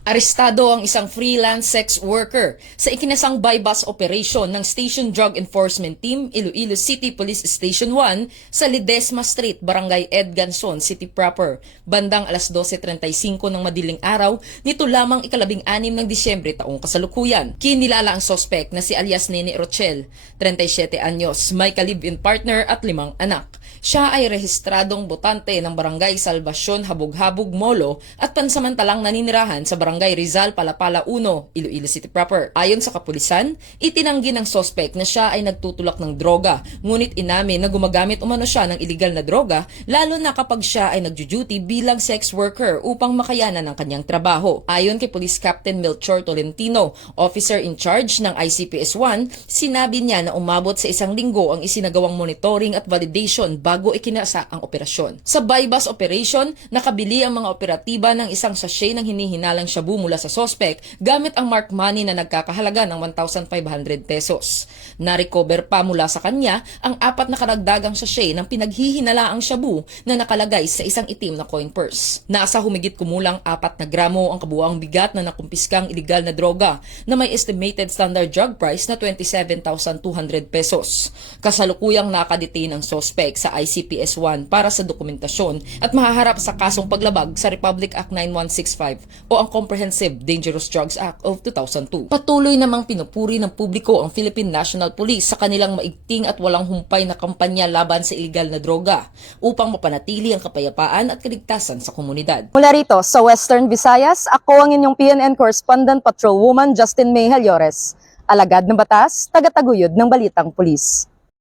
Arestado ang isang freelance sex worker sa ikinasang buy-bus operation ng Station Drug Enforcement Team, Iloilo City Police Station 1 sa Ledesma Street, Barangay Edganson, City Proper, bandang alas 12:35 ng madiling araw nito lamang ikalabing-anim ng Disyembre taong kasalukuyan. Kinilala ang sospek na si alias Nene Rochelle, 37 anyos, may ka-live-in partner at 5 anak. Siya ay rehistradong botante ng Barangay Salvacion, Habog-Habog, Molo at pansamantalang naninirahan sa Barangay Rizal, Palapala 1, Iloilo City Proper. Ayon sa kapulisan, itinanggi ng sospek na siya ay nagtutulak ng droga, ngunit inamin na gumagamit umano siya ng iligal na droga lalo na kapag siya ay nagjo-duty bilang sex worker upang makayanan ang kanyang trabaho. Ayon kay Police Captain Melchor Tolentino, officer in charge ng ICPS-1, sinabi niya na umabot sa 1 linggo ang isinagawang monitoring at validation bago ikinasa ang operasyon. Sa buy-bus operation, nakabili ang mga operatiba ng isang sachet ng hinihinalang shabu mula sa sospek gamit ang marked money na nagkakahalaga ng 1,500 pesos. Na-recover pa mula sa kanya ang 4 na karagdagang sachet ng pinaghihinalaang shabu na nakalagay sa isang itim na coin purse. Nasa humigit kumulang 4 na gramo ang kabuuang bigat na nakumpiskang iligal na droga na may estimated standard drug price na 27,200 pesos. Kasalukuyang nakadetain ang sospek sa ICPS-1 para sa dokumentasyon at mahaharap sa kasong paglabag sa Republic Act 9165 o ang Comprehensive Dangerous Drugs Act of 2002. Patuloy namang pinupuri ng publiko ang Philippine National Police sa kanilang maigting at walang humpay na kampanya laban sa iligal na droga upang mapanatili ang kapayapaan at kaligtasan sa komunidad. Mula rito sa Western Visayas, ako ang inyong PNN Correspondent Patrolwoman Justin May Hallores. Alagad ng batas, tagataguyod ng balitang pulis.